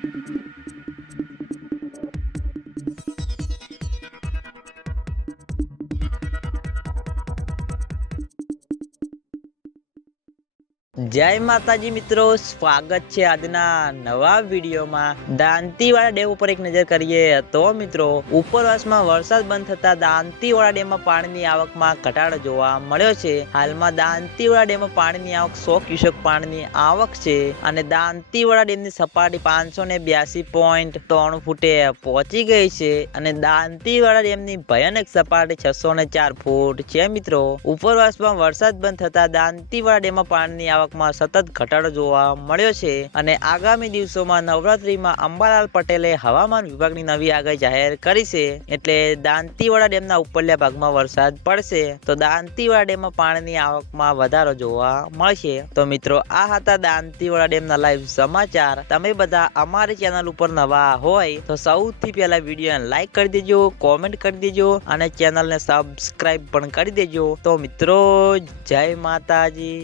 Thank you. જય માતાજી મિત્રો, સ્વાગત છે આજના નવા વિડીયોમાં. દાંતીવાળા ડેમ ઉપર એક નજર કરીએ તો મિત્રો, ઉપરવાસમાં વરસાદ બંધ થતા દાંતીવાળા ડેમમાં પાણીની આવકમાં ઘટાડો જોવા મળ્યો છે. હાલમાં દાંતીવાળા ડેમમાં પાણીની આવક સો ક્યુસેક પાણીની આવક છે અને દાંતીવાળા ડેમની સપાટી પાંચસો ને બ્યાસી પોઈન્ટ ત્રણ ફૂટે પહોંચી ગઈ છે અને દાંતીવાળા ડેમની ભયાનક સપાટી છસો ને ચાર ફૂટ છે મિત્રો. ઉપરવાસમાં વરસાદ બંધ થતા દાંતીવાળા ડેમમાં પાણીની આવકમાં સતત ઘટાડો જોવા મળ્યો છે અને આગામી દિવસોમાં નવરાત્રીમાં અંબાલાલ પટેલે હવામાન વિભાગની નવી આગાહી જાહેર કરી છે. એટલે દાંતીવાડા ડેમના ઉપરલ્યા ભાગમાં વરસાદ પડશે તો દાંતીવાડા ડેમમાં પાણીની આવકમાં વધારો જોવા મળશે. તો મિત્રો, આ હતા દાંતીવાડા ડેમના લાઈવ સમાચાર. તમે બધા અમારી ચેનલ ઉપર નવા હોય તો સૌથી પહેલા વિડીયોને લાઈક કરી દેજો કોમેન્ટ કરી દેજો અને ચેનલને સબસ્ક્રાઈબ પણ કરી દેજો. તો મિત્રો, જય માતાજી.